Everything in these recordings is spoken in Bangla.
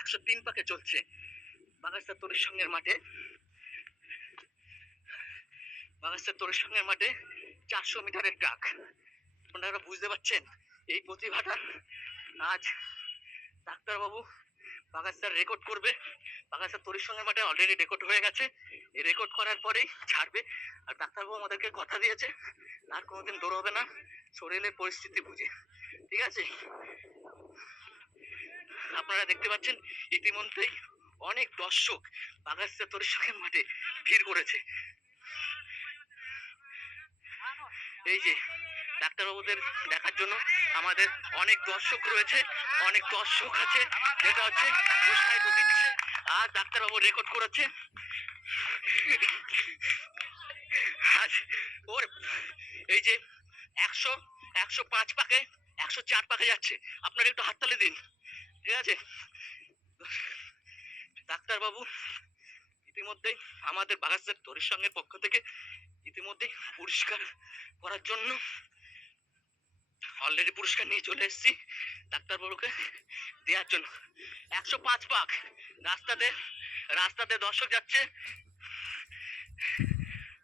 103 পাকে চলছে বাগাস্তা তরির সঙ্গের মাঠে। বাগাস্তা তরির সঙ্গের মাঠে 400 মিটারের ট্রাক। আপনারা বুঝতে পারছেন এই প্রতিভাটা আজ ডাক্তারবাবু বাগাস্তার রেকর্ড করবে। বাগাস্তার তরির সঙ্গের মাঠে অলরেডি রেকর্ড হয়ে গেছে, এই রেকর্ড করার পরেই ছাড়বে। আর ডাক্তারবাবু আমাদেরকে কথা দিয়েছে আর কোনোদিন দৌড় হবে না শরীরের পরিস্থিতি বুঝে, ঠিক আছে? আপনারা দেখতে পাচ্ছেন ইতিমধ্যেই অনেক দর্শক বাগাস্তা তরির সঙ্গের মাঠে ভিড় করেছে। এই যে ডাক্তারবাবুদের দেখার জন্য আমাদের অনেক দর্শক রয়েছে, অনেক দর্শক আছে, যেটা হচ্ছে উৎসাহিত দিচ্ছে। আর ডাক্তারবাবু রেকর্ড করেছে আজ ওর এই যে 105 পাকে 104 পাকে যাচ্ছে। আপনারা একটু হাততালি দিন, ঠিক আছে? ডাক্তারবাবু ইতিমধ্যেই আমাদের বাগাস্তার তরির সঙ্গের পক্ষ থেকে ইতিমধ্যেই পুরস্কার করার জন্য অলরেডি পুরস্কার নিয়ে চলে এসেছি ডাক্তারবাবুকে দেওয়ার জন্য। 105 পাক রাস্তাতে রাস্তাতে দর্শক যাচ্ছে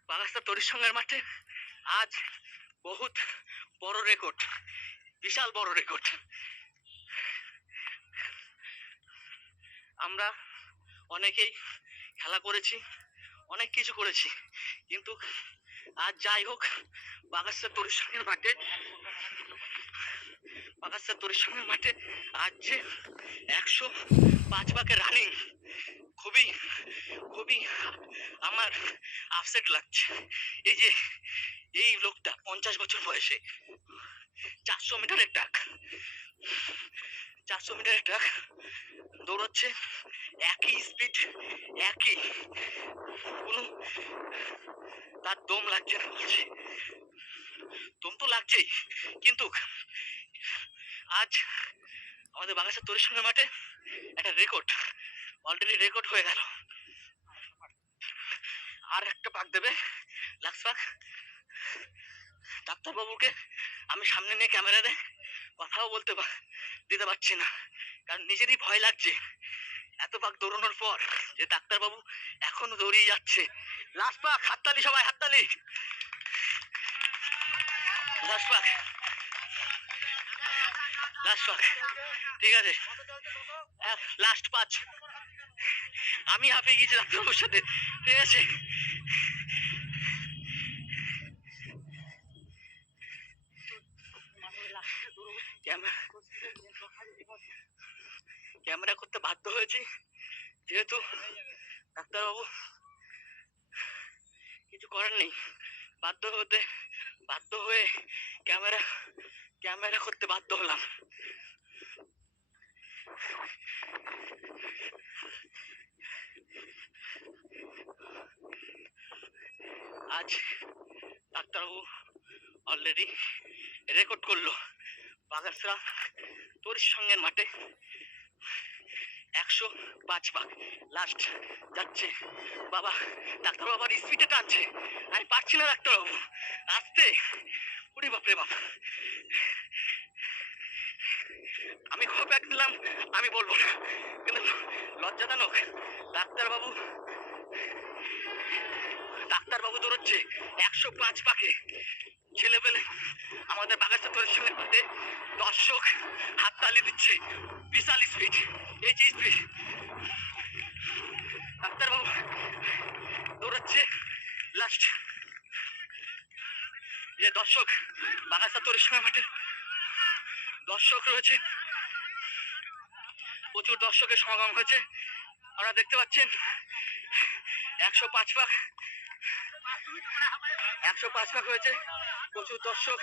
বাগাস্তা তরির সঙ্গের মাঠে। আজ বহুত বড় রেকর্ড, বিশাল বড় রেকর্ড। আমরা অনেকেই খেলা করেছি, অনেক কিছু করেছি, কিন্তু আজ যাই হোক বাগাস্তা তরির সঙ্গের মাঠে বাগাস্তা তরির সঙ্গের মাঠে আজ যে 105 পাকে রানিং, খুবই খুবই আমার আপসেট লাগছে। এই যে এই লোকটা 50 বছর বয়সে 400 মিটারের ট্রাক 400 মিটারের ট্রাক দৌড়াচ্ছে, একই স্পিড, একই, কোনো তার দম লাগছে না। বলছে দম তো লাগছেই, কিন্তু আজ আমাদের বাগাস্তা তরির সঙ্গের মাঠে একটা রেকর্ড অলরেডি রেকর্ড হয়ে গেল। আর একটা পাক দেবে, লাস্ট পাক। ডাক্তারবাবুকে আমি সামনে নিয়ে ক্যামেরাতে কথাও বলতে দিতে পারছি না, কারণ নিজেরই ভয় লাগছে এত পাক দৌড়ানোর পর যে ডাক্তারবাবু এখনো দৌড়িয়ে যাচ্ছে। লাস্ট পাক, হাততালি সবাই, হাততালি। লাস্ট পাক, লাস্ট পাক, ঠিক আছে? লাস্ট 5। আমি হাঁপিয়ে গিয়েছি ডাক্তারবাবুর সাথে, ঠিক আছে? ক্যামেরা করতে বাধ্য হয়েছি, যেহেতু ডাক্তারবাবু কিছু করার নেই, বাধ্য হয়ে ক্যামেরা করতে বাধ্য হলাম। আজ ডাক্তারবাবু অলরেডি রেকর্ড করলো বাগাস্তা তরির সঙ্গের মাঠে 105 পাক লাস্ট যাচ্ছে। বাবা ডাক্তারবাবু আবার স্পিডে টানছে, আমি পারছি না ডাক্তারবাবু, আসতে। ওরে বাপরে বাপ, আমি খোপ এক দিলাম, আমি বলবো না, কিন্তু লজ্জাজনক। ডাক্তারবাবু দৌড়চ্ছে 105 পাকে। ছেলে পেলে আমাদের বাগাস্তা তরির সঙ্গের মাঠে দর্শক হাততালি দিচ্ছে, বিশাল স্পিড, এই যে স্পিড। ডাক্তারবাবু দৌড়াচ্ছে লাস্ট। যে দর্শক বাগাস্তা তরির সঙ্গের মাঠে দর্শক রয়েছে, প্রচুর দর্শকের সমাগম হয়েছে। আপনারা দেখতে পাচ্ছেন 105 পাক হয়েছে, প্রচুর দর্শক।